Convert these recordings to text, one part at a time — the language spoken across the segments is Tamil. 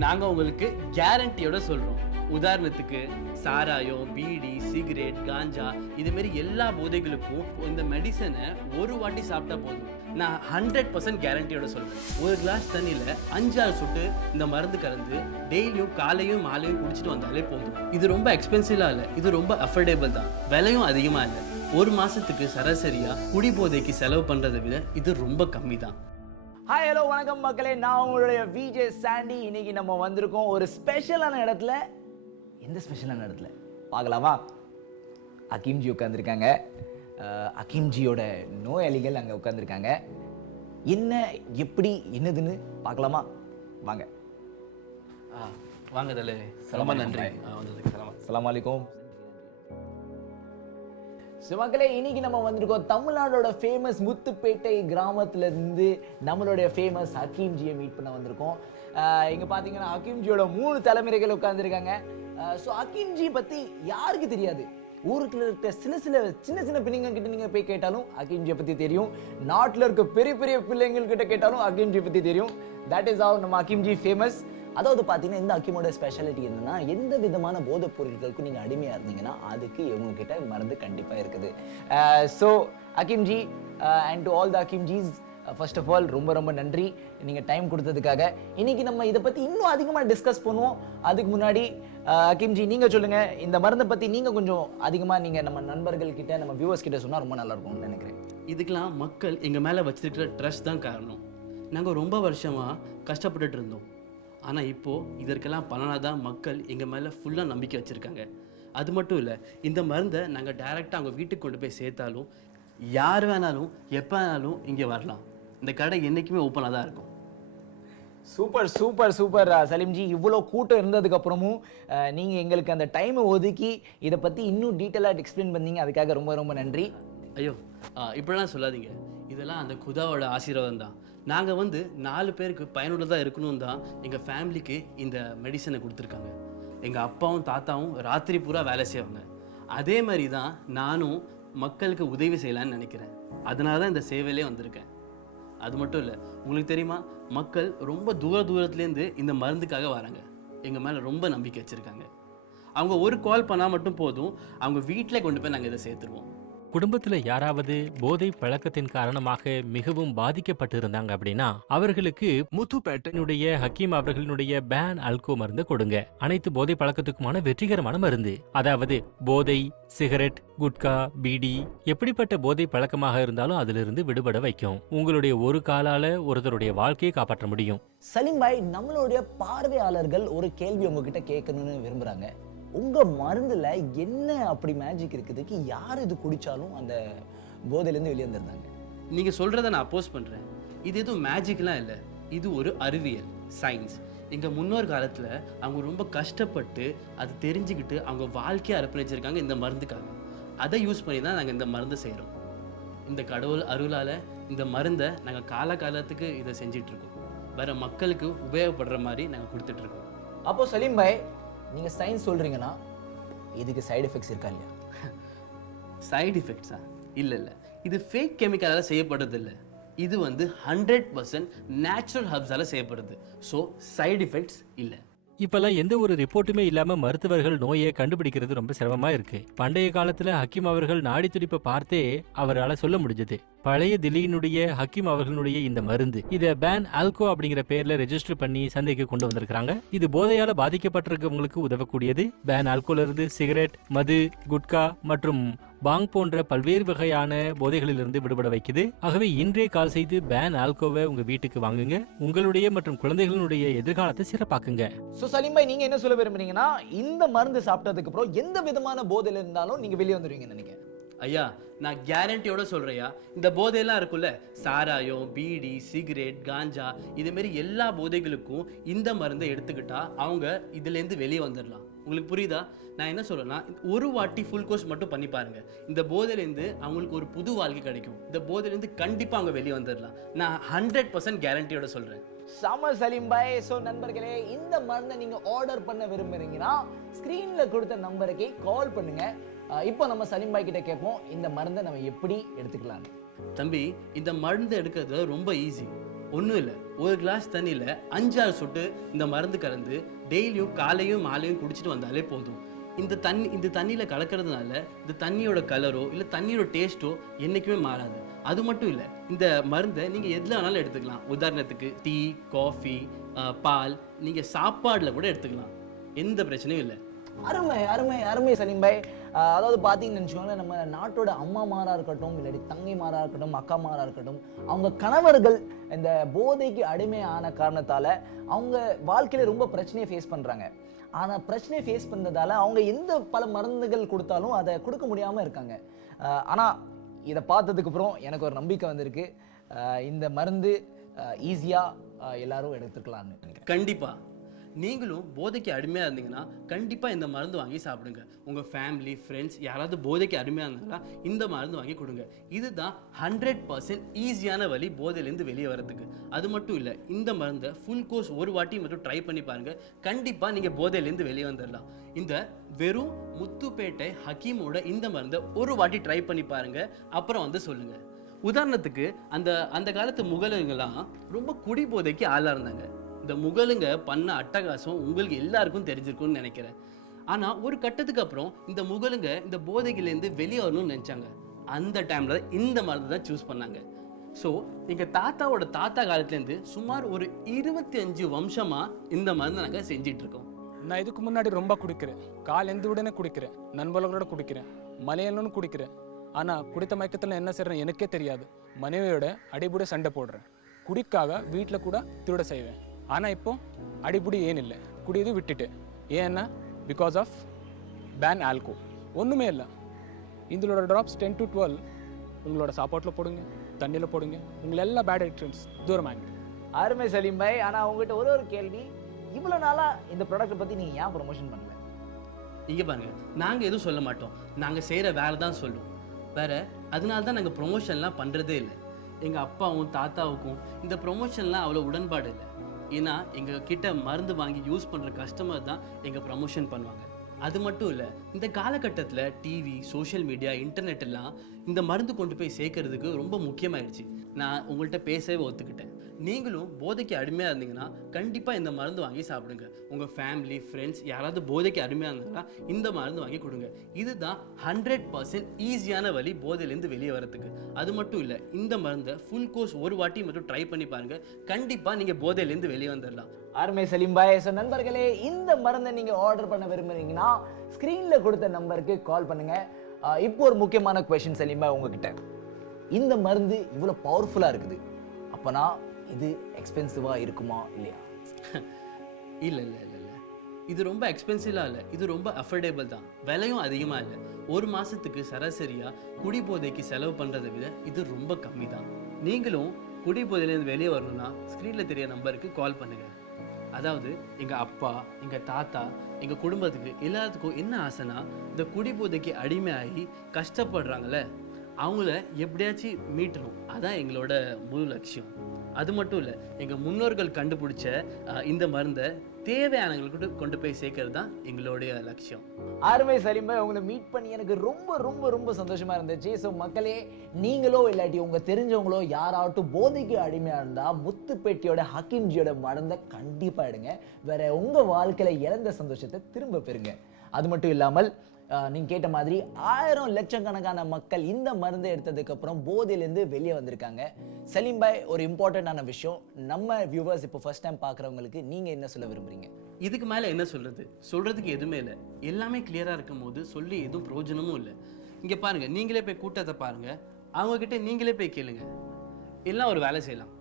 நாங்க உங்களுக்கு கேரண்டியோட சொல்றோம். உதாரணத்துக்கு சாராயம், பீடி, சிகரெட், காஞ்சா இது மாதிரி எல்லா போதைகளுக்கும் இந்த மெடிசனை ஒரு வாட்டி சாப்பிட்டா போதும். நான் 100% கேரண்டியோட சொல்றேன். ஒரு கிளாஸ் தண்ணியில 5-6 சொட்டு இந்த மருந்து கலந்து டெய்லியும் காலையும் மாலையும் குடிச்சிட்டு வந்தாலே போதும். இது ரொம்ப எக்ஸ்பென்சிவா இல்லை, இது ரொம்ப அஃபோர்டபுள் தான், விலையும் அதிகமா இல்லை. ஒரு மாசத்துக்கு சராசரியா குடி போதைக்கு செலவு பண்றதை விட இது ரொம்ப கம்மி தான். ஹாய் ஹலோ வணக்கம் மக்களே, நான் உங்களுடைய விஜே சாண்டி. இன்னைக்கு நம்ம வந்திருக்கோம் ஒரு ஸ்பெஷலான இடத்துல. எந்த ஸ்பெஷலான இடத்துல பார்க்கலாமா? ஹக்கீம்ஜி உட்காந்துருக்காங்க. ஹக்கீம்ஜியோட நோயாளிகள் அங்கே உட்காந்துருக்காங்க. என்ன எப்படி என்னதுன்னு பார்க்கலாமா? வாங்க வாங்க தலை, ரொம்ப நன்றி வந்ததுக்கு. அஸ்ஸலாமு அலைக்கும். மக்களே, இன்னைக்கு நம்ம வந்திருக்கோம் தமிழ்நாடோட ஃபேமஸ் முத்துப்பேட்டை கிராமத்துல இருந்து நம்மளுடைய ஃபேமஸ் ஹக்கீம்ஜியை மீட் பண்ண வந்திருக்கோம். இங்க பாத்தீங்கன்னா ஹக்கீம்ஜியோட 3 தலைமுறைகள் உட்கார்ந்துருக்காங்க. ஸோ ஹக்கீம்ஜி பத்தி யாருக்கு தெரியாது? ஊருக்குள்ள இருக்க சின்ன சின்ன பிள்ளைங்க கிட்ட நீங்க போய் கேட்டாலும் ஹக்கீம்ஜியை பத்தி தெரியும். நாட்டில் இருக்க பெரிய பெரிய பிள்ளைங்கள் கிட்ட கேட்டாலும் ஹக்கீம்ஜியை பத்தி தெரியும். தட் இஸ் ஹவ் நம்ம ஹக்கீம்ஜி ஃபேமஸ். அதாவது பார்த்தீங்கன்னா இந்த ஹக்கீமோட ஸ்பெஷாலிட்டி என்னன்னா, எந்த விதமான போதைப் பொருட்களுக்கும் நீங்கள் அடிமையாக இருந்தீங்கன்னா அதுக்கு இவங்ககிட்ட மருந்து கண்டிப்பாக இருக்குது. So Hakeemji and to all the ஹக்கீம்ஜிஸ், ஃபர்ஸ்ட் ஆஃப் ஆல் ரொம்ப ரொம்ப நன்றி நீங்கள் டைம் கொடுத்ததுக்காக. இன்னைக்கு நம்ம இதை பற்றி இன்னும் அதிகமாக டிஸ்கஸ் பண்ணுவோம். அதுக்கு முன்னாடி ஹக்கீம்ஜி நீங்கள் சொல்லுங்கள், இந்த மருந்தை பற்றி நீங்கள் கொஞ்சம் அதிகமாக நீங்கள் நம்ம நண்பர்கள் கிட்ட நம்ம வியூவர்ஸ் கிட்ட சொன்னால் ரொம்ப நல்லா இருக்கும்னு நினைக்கிறேன். இதுக்கெல்லாம் மக்கள் எங்கள் மேலே வச்சிருக்கிற ட்ரஸ்ட் தான் காரணம். நாங்கள் ரொம்ப வருஷமாக கஷ்டப்பட்டுட்டு இருந்தோம். ஆனால் இப்போது இதற்கெல்லாம் பலனாக தான் மக்கள் எங்கள் மேலே ஃபுல்லாக நம்பிக்கை வச்சுருக்காங்க. அது மட்டும் இல்லை, இந்த மருந்தை நாங்கள் டைரெக்டாக அவங்க வீட்டுக்கு கொண்டு போய் சேர்த்தாலும் யார் வேணாலும் எப்போ வேணாலும் இங்கே வரலாம். இந்த கடை என்றைக்குமே ஓப்பனாக தான் இருக்கும். Super super super Salimji. இவ்வளோ கூட்டம் இருந்ததுக்கு அப்புறமும் நீங்கள் எங்களுக்கு அந்த டைமை ஒதுக்கி இதை பற்றி இன்னும் டீட்டெயிலாக எக்ஸ்பிளைன் பண்ணீங்க. அதுக்காக ரொம்ப ரொம்ப நன்றி. ஐயோ இப்படிலாம் சொல்லாதீங்க, இதெல்லாம் அந்த குதாவோட ஆசீர்வாதம் தான். நாங்கள் 4 பேருக்கு பயனுள்ளதாக இருக்கணும் தான் எங்கள் ஃபேமிலிக்கு இந்த மெடிசனை கொடுத்துருக்காங்க. எங்கள் அப்பாவும் தாத்தாவும் ராத்திரி பூரா வேலை செய்வாங்க. அதே மாதிரி தான் நானும் மக்களுக்கு உதவி செய்யலான்னு நினைக்கிறேன். அதனால தான் இந்த சேவையிலே வந்திருக்கேன். அது மட்டும் இல்லை, உங்களுக்கு தெரியுமா, மக்கள் ரொம்ப தூரத்துலேருந்து இந்த மருந்துக்காக வராங்க. எங்கள் மேலே ரொம்ப நம்பிக்கை வச்சுருக்காங்க. அவங்க ஒரு கால் பண்ணால் மட்டும் போதும், அவங்க வீட்டில் கொண்டு போய் நாங்கள் இதை சேர்த்துருவோம். குடும்பத்துல யாராவது போதை பழக்கத்தின் காரணமாக மிகவும் பாதிக்கப்பட்டு இருந்தாங்க அப்படின்னா அவர்களுக்கு முத்துப்பேட்டையினுடைய ஹக்கீம் அவர்களினுடைய பேன் ஆல்கோ மருந்து கொடுங்க. அனைத்து போதை பழக்கத்துக்குமான வெற்றிகரமான மருந்து. அதாவது போதை, சிகரெட், குட்கா, பீடி எப்படிப்பட்ட போதை பழக்கமாக இருந்தாலும் அதிலிருந்து விடுபட வைக்கும். உங்களுடைய ஒரு காலால ஒருத்தருடைய வாழ்க்கையை காப்பாற்ற முடியும். சலீம் பாய், நம்மளுடைய பார்வையாளர்கள் ஒரு கேள்வி உங்ககிட்ட கேட்கணும்னு விரும்புறாங்க. உங்க மருந்துல என்ன அப்படி மேஜிக் இருக்குதுக்கு யார் இது குடிச்சாலும் அந்த போதையிலேருந்து வெளியே வந்துருந்தாங்க? நீங்கள் சொல்கிறத நான் அப்போஸ் பண்ணுறேன். இது எதுவும் மேஜிக்லாம் இல்லை, இது ஒரு அறிவியல், சயின்ஸ். எங்கள் முன்னோர் காலத்தில் அவங்க ரொம்ப கஷ்டப்பட்டு அது தெரிஞ்சுக்கிட்டு அவங்க வாழ்க்கையை அர்ப்பணிச்சிருக்காங்க இந்த மருந்துக்காக. அதை யூஸ் பண்ணி தான் நாங்கள் இந்த மருந்து செய்கிறோம். இந்த கடவுள் அருளால் இந்த மருந்தை நாங்கள் காலத்துக்கு இதை செஞ்சிட்ருக்கோம். வேறு மக்களுக்கு உபயோகப்படுற மாதிரி நாங்கள் கொடுத்துட்ருக்கோம். அப்போ சலீம் பாய், நீங்க சயின்ஸ் சொல்றீங்கன்னா இதுக்கு சைடு எஃபெக்ட்ஸ் இருக்கா இல்லையா? சைடு எஃபெக்ட்ஸா? இல்லை, இது ஃபேக் கெமிக்கலால் செய்யப்படுறது இல்லை. இது 100% நேச்சுரல் ஹர்ப்ஸால் செய்யப்படுது. ஸோ சைடு எஃபெக்ட்ஸ் இல்லை. இப்பெல்லாம் எந்த ஒரு ரிப்போர்ட்டுமே இல்லாம மருத்துவர்கள் நோயை கண்டுபிடிக்கிறது ரொம்ப சிரமமா இருக்கு. பண்டைய காலத்துல ஹக்கீம் அவர்கள் நாடி துடிப்பை பார்த்தே அவரால் சொல்ல முடிஞ்சது. பழைய தில்லியினுடைய ஹக்கீம் அவர்களுடைய இந்த மருந்து இத பேன் ஆல்கோ அப்படிங்கிற பேர்ல ரெஜிஸ்டர் பண்ணி சந்தைக்கு கொண்டு வந்திருக்காங்க. இது போதையால பாதிக்கப்பட்டிருக்கவங்களுக்கு உதவக்கூடியது. பேன் ஆல்கோல இருந்து சிகரெட், மது, குட்கா மற்றும் பாங் போன்ற பல்வேறு வகையான போதைகளிலிருந்து விடுபட வைக்குது. ஆகவே இன்றே கால் செய்து பேன் ஆல்கோவை உங்க வீட்டுக்கு வாங்குங்க. உங்களுடைய மற்றும் குழந்தைகளுடைய எதிர்காலத்தை சிறப்பாக்குங்க. சோ சலீம் பாய், நீங்க என்ன சொல்ல விரும்புறீங்கன்னா, இந்த மருந்து சாப்பிட்டதுக்கு அப்புறம் எந்த விதமான போதையில இருந்தாலும் நீங்க வெளியே வந்துருவீங்கன்னு நினைக்கிறேன். ஐயா, நான் கேரண்டியோட சொல்றையா, இந்த போதையெல்லாம் இருக்குல்ல, சாராயம், பீடி, சிகரெட், காஞ்சா இது மாதிரி எல்லா போதைகளுக்கும் இந்த மருந்தை எடுத்துக்கிட்டா அவங்க இதுலேருந்து வெளியே வந்துடலாம். உங்களுக்கு புரியுதா? நான் என்ன சொல்றேன்னா, ஒரு வாட்டி ஃபுல் கோர்ஸ் மட்டும் பண்ணி பாருங்க. இந்த போதையிலேருந்து அவங்களுக்கு ஒரு புது வாழ்க்கை கிடைக்கும். இந்த போதையிலேருந்து கண்டிப்பாக அவங்க வெளியே வந்துடலாம். நான் 100% கேரண்டியோட சொல்றேன். சம சலீம் பாய். ஸோ நண்பர்களே, இந்த மருந்தை நீங்க ஆர்டர் பண்ண விரும்புறீங்கன்னா ஸ்கிரீன்ல கொடுத்த நம்பருக்கு கால் பண்ணுங்க. இப்போ நம்ம சலீம் பாய் கிட்ட கேட்போம், இந்த மருந்தை நம்ம எப்படி எடுத்துக்கலாம். தம்பி, இந்த மருந்து எடுக்கிறது ரொம்ப ஈஸி. ஒன்றும் இல்லை, ஒரு கிளாஸ் தண்ணியில் 5-6 சொட்டு இந்த மருந்து கலந்து டெய்லியும் காலையும் மாலையும் குடிச்சிட்டு வந்தாலே போதும். இந்த தண்ணியில் கலக்கிறதுனால இந்த தண்ணியோட கலரோ இல்லை தண்ணியோட டேஸ்ட்டோ என்றைக்குமே மாறாது. அது மட்டும் இல்லை, இந்த மருந்தை நீங்கள் எதில் வேணாலும் எடுத்துக்கலாம். உதாரணத்துக்கு டீ, காஃபி, பால், நீங்கள் சாப்பாடில் கூட எடுத்துக்கலாம். எந்த பிரச்சனையும் இல்லை. அருமை அருமை அருமை சலீம் பாய். அதாவது பார்த்தீங்கன்னு வச்சுக்கோங்களேன், நம்ம நாட்டோட அம்மாமாராக இருக்கட்டும், இல்லாட்டி தங்கைமாராக இருக்கட்டும், அக்காமாராக இருக்கட்டும், அவங்க கணவர்கள் இந்த போதைக்கு அடிமையான காரணத்தால் அவங்க வாழ்க்கையில் ரொம்ப பிரச்சனையை ஃபேஸ் பண்ணுறாங்க. ஆனால் பிரச்சனையை ஃபேஸ் பண்ணுறதால அவங்க எந்த பல மருந்துகள் கொடுத்தாலும் அதை கொடுக்க முடியாமல் இருக்காங்க. ஆனால் இதை பார்த்ததுக்கப்புறம் எனக்கு ஒரு நம்பிக்கை வந்திருக்கு, இந்த மருந்து ஈஸியாக எல்லாரும் எடுத்துக்கலாம்னு நினைக்கிறேன். கண்டிப்பாக நீங்களும் போதைக்கு அடிமையாக இருந்தீங்கன்னா கண்டிப்பாக இந்த மருந்து வாங்கி சாப்பிடுங்க. உங்கள் ஃபேமிலி, ஃப்ரெண்ட்ஸ் யாராவது போதைக்கு அடிமையாக இருந்தாங்கன்னா இந்த மருந்து வாங்கி கொடுங்க. இதுதான் 100% ஈஸியான வழி போதையிலேருந்து வெளியே வரதுக்கு. அது மட்டும் இல்லை, இந்த மருந்தை ஃபுல் கோர்ஸ் ஒரு வாட்டி மட்டும் ட்ரை பண்ணி பாருங்கள். கண்டிப்பாக நீங்கள் போதையிலேருந்து வெளியே வந்துடலாம். இந்த வெறும் முத்துப்பேட்டை ஹக்கீமோட இந்த மருந்தை ஒரு வாட்டி ட்ரை பண்ணி பாருங்கள், அப்புறம் வந்து சொல்லுங்கள். உதாரணத்துக்கு அந்த காலத்து முகலுங்கெல்லாம் ரொம்ப குடி போதைக்கு ஆளாக இருந்தாங்க. இந்த முகலுங்க பண்ண அட்டகாசம் உங்களுக்கு எல்லாருக்கும் தெரிஞ்சிருக்கும்னு நினைக்கிறேன். ஆனால் ஒரு கட்டத்துக்கு அப்புறம் இந்த முகலுங்க இந்த போதைகிலேருந்து வெளியே வரணும்னு நினச்சாங்க. அந்த டைமில் இந்த மருந்து தான் சூஸ் பண்ணாங்க. ஸோ எங்கள் தாத்தாவோட தாத்தா காலத்துலேருந்து சுமார் ஒரு 25 வருஷமாக இந்த மருந்தை நாங்கள் செஞ்சிட்ருக்கோம். நான் இதுக்கு முன்னாடி ரொம்ப குடிக்கிறேன். கால் எந்த உடனே குடிக்கிறேன், நண்பர்களோட குடிக்கிறேன், மலையாளம்னு குடிக்கிறேன். ஆனால் குடித்த மயக்கத்தில் என்ன செய்கிறேன் எனக்கே தெரியாது. மனைவியோட அடிபுடி சண்டை போடுறேன். குடிக்காக வீட்டில் கூட திருட செய்வேன். ஆனால் இப்போ அடிப்படி ஏனில்லை, குடியது விட்டுட்டு. ஏன்னா பிகாஸ் ஆஃப் பேன் ஆல்கோ. ஒன்றுமே இல்லை. இதோட ட்ராப்ஸ் 10 to 12 உங்களோட சாப்பாட்டில் போடுங்க, தண்ணியில் போடுங்க. உங்களை எல்லா பேட் ஐட்டம்ஸ் தூரமாங்க. அருமை சலீம் பாய். ஆனால் உங்ககிட்ட ஒரு கேள்வி, இவ்வளோ நாளாக இந்த ப்ராடக்ட்டை பற்றி நீங்கள் ஏன் ப்ரொமோஷன் பண்ணல? இங்கே பாருங்கள், நாங்கள் எதுவும் சொல்ல மாட்டோம். நாங்கள் செய்கிற வேலை தான் சொல்லுவோம். வேறு அதனால தான் நாங்கள் ப்ரொமோஷன்லாம் பண்ணுறதே இல்லை. எங்கள் அப்பாவும் தாத்தாவுக்கும் இந்த ப்ரொமோஷன்லாம் அவ்வளோ உடன்பாடு இல்லை. ஏன்னா எங்கள் கிட்ட மருந்து வாங்கி யூஸ் பண்ணுற கஸ்டமர் தான் எங்கள் ப்ரமோஷன் பண்ணுவாங்க. அது மட்டும் இல்லை, இந்த காலகட்டத்தில் டிவி, சோஷியல் மீடியா, இன்டர்நெட் எல்லாம் இந்த மருந்து கொண்டு போய் சேர்க்கறதுக்கு ரொம்ப முக்கியமாயிடுச்சு. நான் உங்கள்கிட்ட பேசவே ஒத்துக்கிட்டேன். நீங்களும் போதைக்கு அடிமையாக இருந்தீங்கன்னா கண்டிப்பாக இந்த மருந்து வாங்கி சாப்பிடுங்க. உங்கள் ஃபேமிலி, ஃப்ரெண்ட்ஸ் யாராவது போதைக்கு அடிமையாக இருந்தாங்கன்னா இந்த மருந்து வாங்கி கொடுங்க. இதுதான் 100% ஈஸியான வழி போதையிலேருந்து வெளியே வரதுக்கு. அது மட்டும் இல்லை, இந்த மருந்தை ஃபுல் கோர்ஸ் ஒரு வாட்டி மட்டும் ட்ரை பண்ணி பாருங்கள். கண்டிப்பாக நீங்கள் போதையிலேருந்து வெளியே வந்துடலாம். அருமை சலீம் பாய். ஸோ நண்பர்களே, இந்த மருந்தை நீங்கள் ஆர்டர் பண்ண விரும்புறீங்கன்னா ஸ்க்ரீனில் கொடுத்த நம்பருக்கு கால் பண்ணுங்கள். இப்போ ஒரு முக்கியமான கொஸ்டின் சலீம் பாய் உங்ககிட்ட. இந்த மருந்து இவ்வளோ பவர்ஃபுல்லாக இருக்குது, அப்போனா இது எக்ஸ்பென்சிவாக இருக்குமா இல்லையா? இல்லை, இது ரொம்ப எக்ஸ்பென்சிவாக இல்லை, இது ரொம்ப அஃபோர்டபுள் தான். விலையும் அதிகமாக இல்லை. ஒரு மாதத்துக்கு சராசரியாக குடி போதைக்கு செலவு பண்ணுறதை விட இது ரொம்ப கம்மி தான். நீங்களும் குடி போதையிலேருந்து வெளியே வரணும்னா ஸ்க்ரீனில் தெரிய நம்பருக்கு கால் பண்ணுங்கள். அதாவது எங்கள் அப்பா, எங்கள் தாத்தா, எங்கள் குடும்பத்துக்கு எல்லாத்துக்கும் என்ன ஆசைனா, இந்த குடி போதைக்கு அடிமையாகி கஷ்டப்படுறாங்கள அவங்கள எப்படியாச்சும் மீட்டணும். அதான் எங்களோட முழு லட்சியம். அது மட்டும் இல்லை, எங்கள் முன்னோர்கள் கண்டுபிடிச்ச இந்த மருந்தை தேவையானவங்களுக்கு கொண்டு போய் சேர்க்கறது தான் எங்களுடைய லட்சியம். அருமை சலீம் பாய், உங்களை மீட் பண்ணி எனக்கு ரொம்ப ரொம்ப ரொம்ப சந்தோஷமா இருந்துச்சு. ஸோ மக்களே, நீங்களோ இல்லாட்டி உங்க தெரிஞ்சவங்களோ யாராட்டும் போதைக்கு அடிமையா இருந்தா முத்துப்பேட்டையோட ஹக்கீம்ஜியோட மருந்தை கண்டிப்பா எடுங்க. வேற உங்க வாழ்க்கையில இழந்த சந்தோஷத்தை திரும்ப பெறுங்க. அது மட்டும் இல்லாமல் நீங்க கேட்ட மாதிரி 1000 லட்சக்கணக்கான மக்கள் இந்த மருந்தை எடுத்ததுக்கு அப்புறம் போதையிலேருந்து வெளியே வந்திருக்காங்க. சலீம் பாய், ஒரு இம்பார்ட்டன்டான விஷயம், நம்ம வியூவர்ஸ் இப்போ ஃபர்ஸ்ட் டைம் பார்க்குறவங்களுக்கு நீங்க என்ன சொல்ல விரும்புறீங்க? இதுக்கு மேலே என்ன சொல்கிறதுக்கு எதுவுமே இல்லை. எல்லாமே கிளியராக இருக்கும் போது சொல்லி எதுவும் பிரயோஜனமும் இல்லை. இங்கே பாருங்கள், நீங்களே போய் கூட்டத்தை பாருங்கள், அவங்கக்கிட்ட நீங்களே போய் கேளுங்க. எல்லாம் ஒரு வேலை செய்யலாம்.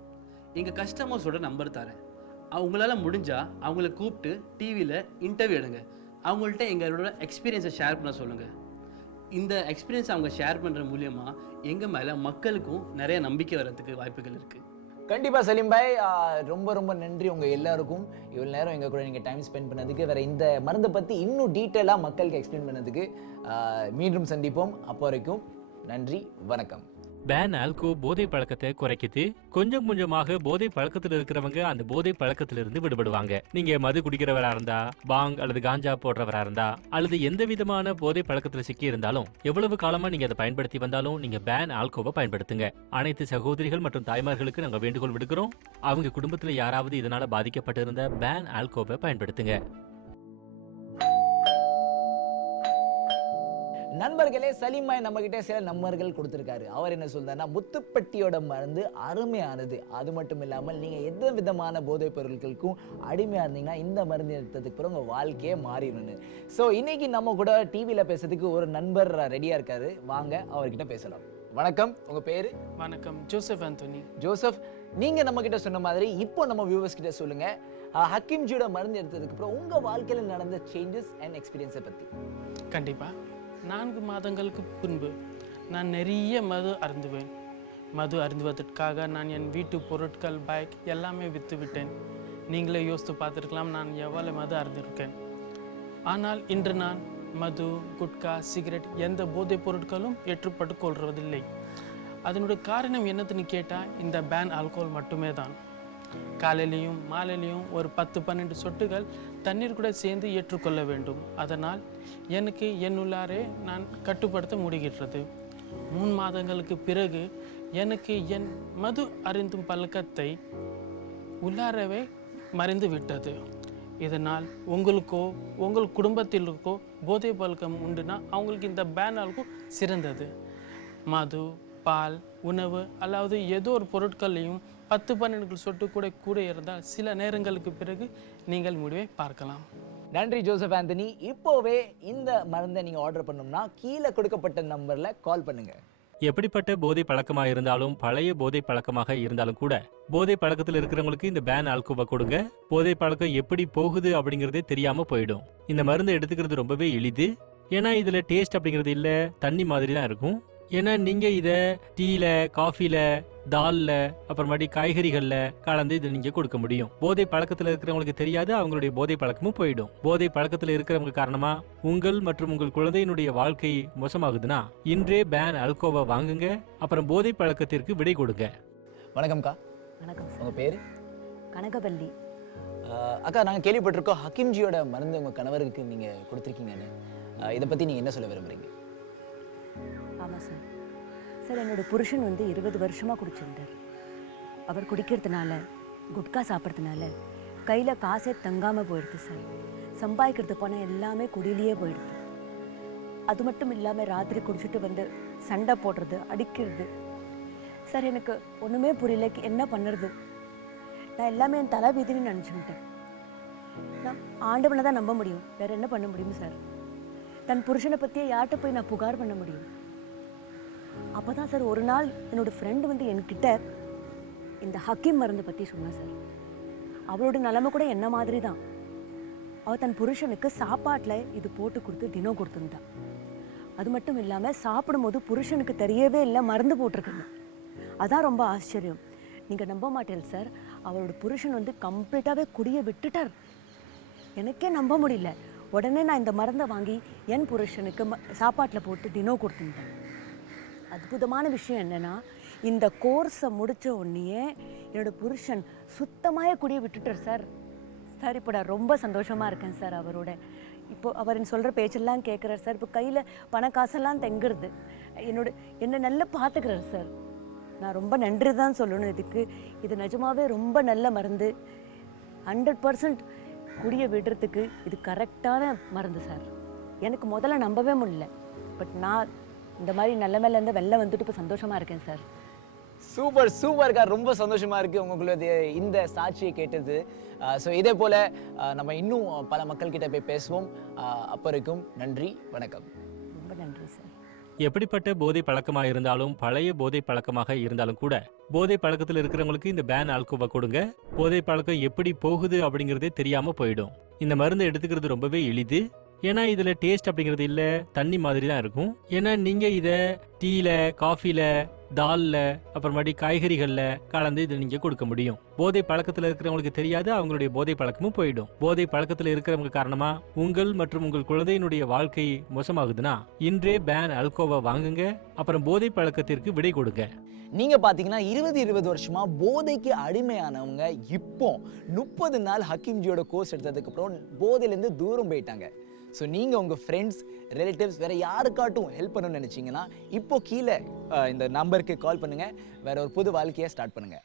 எங்கள் கஸ்டமர்ஸோட நம்பர் தரேன். அவங்களால முடிஞ்சால் அவங்கள கூப்பிட்டு டிவியில் இன்டர்வியூ எடுங்க. அவங்கள்ட்ட எங்களோட எக்ஸ்பீரியன்ஸை ஷேர் பண்ண சொல்லுங்கள். இந்த எக்ஸ்பீரியன்ஸ் அவங்க ஷேர் பண்ணுற மூலியமாக எங்கள் மேலே மக்களுக்கும் நிறைய நம்பிக்கை வர்றதுக்கு வாய்ப்புகள் இருக்குது. கண்டிப்பாக சலீம் பாய், ரொம்ப ரொம்ப நன்றி உங்கள் எல்லாருக்கும். இவ்வளோ நேரம் எங்கள் கூட நீங்கள் டைம் ஸ்பெண்ட் பண்ணதுக்கு, வேறு இந்த மருந்தை பற்றி இன்னும் டீட்டெயிலாக மக்களுக்கு எக்ஸ்பிளைன் பண்ணதுக்கு. மீண்டும் சந்திப்போம். அப்போ வரைக்கும் நன்றி, வணக்கம். பேன் ஆல்கோ போதை பழக்கத்தை குறைக்குது. கொஞ்சம் கொஞ்சமாக போதை பழக்கத்துல இருக்கிறவங்க அந்த போதை பழக்கத்துல இருந்து விடுபடுவாங்க. நீங்க மது குடிக்கிறவரா இருந்தா, பாங் அல்லது காஞ்சா போடுறவரா இருந்தா, அல்லது எந்த விதமான போதை பழக்கத்துல சிக்கி இருந்தாலும், எவ்வளவு காலமா நீங்க அதை பயன்படுத்தி வந்தாலும் நீங்க பேன் ஆல்கோவை பயன்படுத்துங்க. அனைத்து சகோதரிகள் மற்றும் தாய்மார்களுக்கு நாங்க வேண்டுகோள் விடுக்கிறோம். அவங்க குடும்பத்துல யாராவது இதனால பாதிக்கப்பட்டிருந்த பேன் ஆல்கோவை பயன்படுத்துங்க. நண்பர்களே, சலீமாய் நம்ம கிட்ட சில நம்பர்கள் கொடுத்திருக்காரு. அவர் என்ன சொல்றாருன்னா, முத்துப்பட்டியோட மருந்து அருமையானது. அது மட்டும் இல்லாமல் நீங்க எந்த விதமான போதைப் பொருட்களுக்கும் அடிமையா இருந்தீங்கன்னா இந்த மருந்து எடுத்ததுக்கு பிறகு உங்க வாழ்க்கையே மாறிடும்னு. ஸோ இன்னைக்கு நம்ம கூட டிவியில பேசுறதுக்கு ஒரு நண்பர் ரெடியா இருக்காரு. வாங்க அவர்கிட்ட பேசலாம். வணக்கம், உங்க பேரு? வணக்கம், ஜோசப் ஆந்தோனி. ஜோசப், நீங்க நம்ம கிட்ட சொன்ன மாதிரி இப்போ நம்ம வியூவர்ஸ் கிட்ட சொல்லுங்க, ஹக்கீம்ஜியோட மருந்து எடுத்ததுக்கு அப்புறம் உங்க வாழ்க்கையில நடந்த சேஞ்சஸ் அண்ட் எக்ஸ்பீரியன்ஸை பத்தி. கண்டிப்பாக 4 மாதங்களுக்கு முன்பு நான் நிறைய மது அருந்துவேன். மது அருந்துவதற்காக நான் என் வீட்டு பொருட்கள், பைக் எல்லாமே விற்று விட்டேன். நீங்களே யோசித்து பார்த்துருக்கலாம் நான் எவ்வளோ மது அருந்திருக்கேன். ஆனால் இன்று நான் மது, குட்கா, சிகரெட் எந்த போதைப் பொருட்களும் ஏற்றுப்பட்டு கொள்வதில்லை. அதனுடைய காரணம் என்னதுன்னு கேட்டால் இந்த பேன் ஆல்கோஹால் மட்டுமே தான். காலையிலையும் மாலையிலையும் ஒரு 10-12 சொட்டுகள் தண்ணீர் கூட சேர்ந்து ஏற்றுக்கொள்ள வேண்டும். அதனால் எனக்கு என்னுள்ளாரே நான் கட்டுப்படுத்த முடிகிறது. 3 மாதங்களுக்கு பிறகு எனக்கு என் மது அருந்தும் பழக்கத்தை உள்ளாரவே மறைந்து விட்டது. இதனால் உங்களுக்கோ உங்கள் குடும்பத்திற்கோ போதை பழக்கம் உண்டுனா அவங்களுக்கு இந்த பேன் ஆல்கோஹால் சிறந்தது. மது, பால், உணவு அல்லது ஏதோ ஒரு பொருட்களையும் 10-12 சொட்டு கூட இருந்தால் சில நேரங்களுக்கு பிறகு நீங்கள் முடிவை பார்க்கலாம். நன்றி ஜோசப் ஆந்தனி. இப்போவே இந்த மருந்தை நீங்க ஆர்டர் பண்ணணும்னா கீழே கொடுக்கப்பட்ட நம்பர்ல கால் பண்ணுங்க. எப்படிப்பட்ட போதை பழக்கமா இருந்தாலும், பழைய போதை பழக்கமாக இருந்தாலும் கூட, போதை பழக்கத்தில் இருக்கிறவங்களுக்கு இந்த பேன் ஆல்கோவை கொடுங்க. போதை பழக்கம் எப்படி போகுது அப்படிங்கறதே தெரியாம போயிடும். இந்த மருந்தை எடுத்துக்கிறது ரொம்பவே எளிது. ஏன்னா இதுல டேஸ்ட் அப்படிங்கிறது இல்ல, தண்ணி மாதிரி தான் இருக்கும். ஏன்னா நீங்க இத டீல, காஃபில, தால்ல, அப்புறமாட்டி காய்கறிகள்ல கலந்து இதை நீங்க கொடுக்க முடியும். போதை பழக்கத்துல இருக்கிறவங்களுக்கு தெரியாது, அவங்களுடைய போதை பழக்கமும் போயிடும். போதை பழக்கத்துல இருக்கிறவங்க காரணமா உங்கள் மற்றும் உங்கள் குழந்தையினுடைய வாழ்க்கை மோசமாகுதுன்னா இன்றே பேன் ஆல்கோவை வாங்குங்க. அப்புறம் போதை பழக்கத்திற்கு விடை கொடுங்க. வணக்கம்க்கா. வணக்கம் சார். உங்க பேரு? கனகவல்லி. அக்கா, நாங்க கேள்விப்பட்டிருக்கோம் ஹக்கீம்ஜியோட மருந்து உங்க கணவருக்கு நீங்க கொடுத்துருக்கீங்கன்னு. இதை பத்தி நீங்க என்ன சொல்ல விரும்புறீங்க? ஆமாம் சார். சார், என்னோட புருஷன் 20 வருஷமாக குடிச்சிருந்தார். அவர் குடிக்கிறதுனால, குட்கா சாப்பிட்றதுனால கையில் காசே தங்காமல் போயிடுது சார். சம்பாதிக்கிறது பணம் எல்லாமே குடியிலேயே போயிடுது. அது மட்டும் இல்லாமல் ராத்திரி குடிச்சிட்டு சண்டை போடுறது, அடிக்கிறது. சார், எனக்கு ஒன்றுமே புரியல, என்ன பண்ணுறது. நான் எல்லாமே என் தலை வீதின்னு நினச்சிக்கிட்டேன். நான் ஆண்டவனை தான் நம்ப முடியும், வேறு என்ன பண்ண முடியும் சார்? தன் புருஷனை பற்றியே யார்கிட்ட போய் நான் புகார் பண்ண முடியும்? அப்போ தான் சார் ஒரு நாள் என்னோட ஃப்ரெண்டு என்கிட்ட இந்த ஹக்கீம் மருந்து பற்றி சொன்னா சார். அவளோட நிலைமை கூட என்ன மாதிரி தான். அவள் தன் புருஷனுக்கு சாப்பாட்டில் இது போட்டு கொடுத்து தினம் கொடுத்துருந்தா. அது மட்டும் இல்லாமல் சாப்பிடும்போது புருஷனுக்கு தெரியவே இல்லை மருந்து போட்டிருக்குங்க. அதான் ரொம்ப ஆச்சரியம். நீங்கள் நம்ப மாட்டேன் சார், அவளோட புருஷன் கம்ப்ளீட்டாகவே குடியை விட்டுட்டார். எனக்கே நம்ப முடியல. உடனே நான் இந்த மருந்தை வாங்கி என் புருஷனுக்கு சாப்பாட்டில் போட்டு தினம் கொடுத்துருந்தேன். அற்புதமான விஷயம் என்னென்னா, இந்த கோர்ஸை முடித்த உடனே என்னோடய புருஷன் சுத்தமாக குடியை விட்டுட்டார் சார். சார், இப்போ நான் ரொம்ப சந்தோஷமாக இருக்கேன் சார் அவரோட. இப்போ அவர் சொல்கிற பேச்செல்லாம் கேட்குறாரு சார். இப்போ கையில் பண காசெல்லாம் தெங்குறது. என்னை நல்லா பார்த்துக்கிறார் சார். நான் ரொம்ப நன்றி தான் சொல்லணும் இதுக்கு. இது நிஜமாவே ரொம்ப நல்ல மருந்து. 100% குடியை விடுறதுக்கு இது கரெக்டான மருந்து சார். எனக்கு முதல்ல நம்பவே முடியல. பட் நான் இந்த மாதிரி நல்ல மேலே இருந்து வெளில வந்துட்டு இப்போ சந்தோஷமாக இருக்கேன் சார். சூப்பர் சூப்பர்க்கா, ரொம்ப சந்தோஷமா இருக்கு உங்களுடைய இந்த சாட்சியை கேட்டது. ஸோ இதே போல நம்ம இன்னும் பல மக்கள் கிட்ட போய் பேசுவோம். அப்போ வரைக்கும் நன்றி, வணக்கம். ரொம்ப நன்றி சார். எப்படிப்பட்ட போதை பழக்கமா இருந்தாலும், பழைய போதை பழக்கமாக இருந்தாலும் கூட, போதை பழக்கத்தில் இருக்கிறவங்களுக்கு இந்த பேன் ஆல்கோவை கொடுங்க. போதை பழக்கம் எப்படி போகுது அப்படிங்கறதே தெரியாம போயிடும். இந்த மருந்தை எடுத்துக்கிறது ரொம்பவே எளிது. ஏன்னா இதுல டேஸ்ட் அப்படிங்கிறது இல்ல, தண்ணி மாதிரி தான் இருக்கும். ஏன்னா நீங்க இத டீல, காஃபில, தால்ல அப்புறமாட்டி காய்கறிகள்ல கலந்து இதை நீங்க கொடுக்க முடியும். போதை பழக்கத்துல இருக்கிறவங்களுக்கு தெரியாது, அவங்களுடைய போதை பழக்கமும் போயிடும். போதை பழக்கத்துல இருக்கிறவங்க காரணமா உங்கள் மற்றும் உங்கள் குழந்தையினுடைய வாழ்க்கை மோசமாகுதுன்னா இன்றே பேன் அல்கோவா வாங்குங்க, அப்புறம் போதை பழக்கத்திற்கு விடை கொடுங்க. நீங்க பாத்தீங்கன்னா 20 வருஷமா போதைக்கு அடிமையானவங்க இப்போ 30 நாள் ஹக்கீம்ஜியோட கோர்ஸ் எடுத்ததுக்கு அப்புறம் போதையிலேருந்து தூரம் போயிட்டாங்க. ஸோ நீங்க உங்க ஃப்ரெண்ட்ஸ், ரிலேட்டிவ்ஸ் வேற யாருக்காட்டும் ஹெல்ப் பண்ணணும்னு நினைச்சீங்கன்னா இப்போ கீழே இந்த நம்பருக்கு கால் பண்ணுங்க. வேற ஒரு புது வாழ்க்கையை ஸ்டார்ட் பண்ணுங்க.